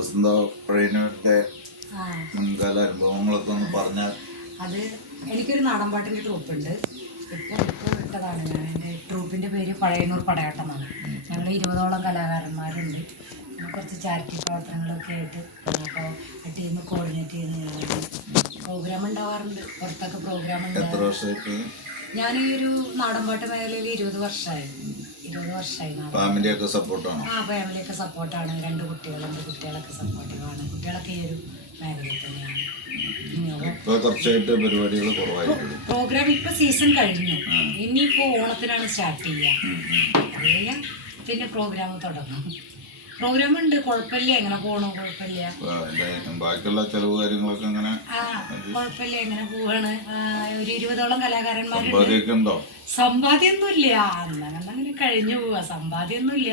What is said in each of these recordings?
വസന്ത പ്രേരണയുടെ മുൻകാല അനുഭവങ്ങളൊക്കെ ഒന്ന് പറഞ്ഞാൽ. അത് എനിക്കൊരു നാടൻപാട്ടിൻ്റെ ട്രൂപ്പുണ്ട്. ഇപ്പോൾ ഇട്ടതാണ് ഞാൻ. എൻ്റെ ട്രൂപ്പിൻ്റെ പേര് പഴയന്നൂർ പടയാട്ടം എന്നാണ്. ഞങ്ങൾ 20ഓളം കലാകാരന്മാരുണ്ട്. കുറച്ച് ചാരിറ്റി പ്രവർത്തനങ്ങളൊക്കെ ആയിട്ട് അപ്പോൾ ആ ടീം കോർഡിനേറ്റ് ചെയ്യുന്ന ഞാനാണ്. പ്രോഗ്രാം ഉണ്ടാവാറുണ്ട്, പുറത്തൊക്കെ പ്രോഗ്രാം ഉണ്ടാവാറുണ്ട്. ഞാൻ ഈ ഒരു നാടൻപാട്ട് മേഖലയിൽ 20 വർഷമായി. ഫാമിലിയൊക്കെ സപ്പോർട്ടാണ്. ഫാമിലിയൊക്കെ സപ്പോർട്ടാണ്. 2 കുട്ടികളുണ്ട്, കുട്ടികളൊക്കെ സപ്പോർട്ടീവാണ്. കുട്ടികളൊക്കെ ഈ ഒരു മേഖലയിൽ തന്നെയാണ്. പ്രോഗ്രാം ഇപ്പൊ സീസൺ കഴിഞ്ഞു, ഇനിയിപ്പോ ഓണത്തിനാണ് സ്റ്റാർട്ട് ചെയ്യുക. പിന്നെ പ്രോഗ്രാം തുടങ്ങും. പ്രോഗ്രാം ഉണ്ട്, കുഴപ്പമില്ല, എങ്ങനെ പോണു, കുഴപ്പമില്ല. ബാക്കിയുള്ള ചെലവ് കാര്യങ്ങളൊക്കെ കുഴപ്പമില്ല, എങ്ങനെ പോവാണ്. ഒരു 20ഓളം കലാകാരന്മാരുണ്ട്. സമ്പാദ്യമൊന്നുമില്ല, അങ്ങനെ കഴിഞ്ഞു പോവാ. സമ്പാദ്യമൊന്നുമില്ല.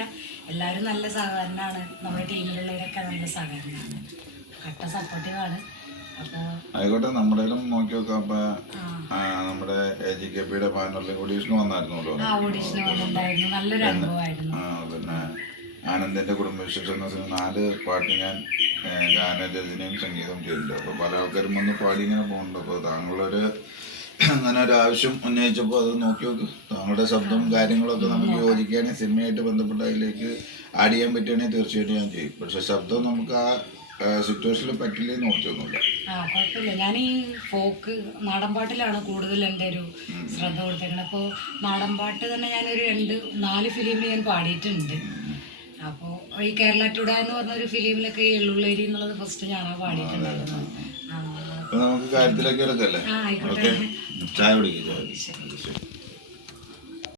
എല്ലാവരും നല്ല സഹകരണമാണ്. നമ്മുടെ ടീമിലുള്ളവരൊക്കെ നല്ല സഹകരണമാണ്, കട്ട സപ്പോർട്ടീവാണ്. ആയിക്കോട്ടെ, നമ്മുടെ നോക്കി നോക്കാം. അപ്പൊ നമ്മുടെ AGKPയുടെ പാനലിൽ ഓഡീഷന് വന്നായിരുന്നല്ലോ. നല്ലൊരു അനുഭവമായിരുന്നു. പിന്നെ ആനന്ദിന്റെ കുടുംബവിശേഷം 4 പാട്ട് ഞാൻ ഗാനരചനയും സംഗീതം ചെയ്തിട്ടുണ്ട്. അപ്പോൾ പല ആൾക്കാരും വന്ന് പാടി ഇങ്ങനെ പോകുന്നുണ്ട്. അപ്പോൾ താങ്കളൊരു അങ്ങനെ ഒരു ആവശ്യം ഉന്നയിച്ചപ്പോൾ അത് നോക്കി നോക്ക്. താങ്കളുടെ ശബ്ദവും കാര്യങ്ങളൊക്കെ നമുക്ക് യോജിക്കുകയാണെങ്കിൽ സിനിമയായിട്ട് ബന്ധപ്പെട്ട് അതിലേക്ക് ആഡ് ചെയ്യാൻ പറ്റുകയാണെങ്കിൽ തീർച്ചയായിട്ടും ഞാൻ ചെയ്യും. പക്ഷെ ശബ്ദം നമുക്ക് ആ സിറ്റുവേഷനിൽ പറ്റില്ലെന്ന് നോക്കിയൊന്നുമില്ല. കുഴപ്പമില്ല. ഞാൻ ഈ ഫോക്ക് നാടൻപാട്ടിലാണ് കൂടുതൽ എൻ്റെ ഒരു ശ്രദ്ധ കൊടുത്തേക്കുന്നത്. അപ്പോൾ നാടൻപാട്ട് തന്നെ ഞാനൊരു 4 ഫിലിമിൽ ഞാൻ പാടിയിട്ടുണ്ട്. അപ്പോൾ ഈ കേരള ടുഡേ എന്ന് പറഞ്ഞൊരു ഫിലിമിലൊക്കെ ഈ എള്ളുള്ളേരി എന്നുള്ളത് ഫസ്റ്റ് ഞാനാ പാടിയിട്ടുണ്ടായിരുന്നു. നമുക്ക് കാര്യത്തിലേക്ക് എടുക്കല്ലേ. ആയിക്കോട്ടെ. ചായ കുടിക്കും.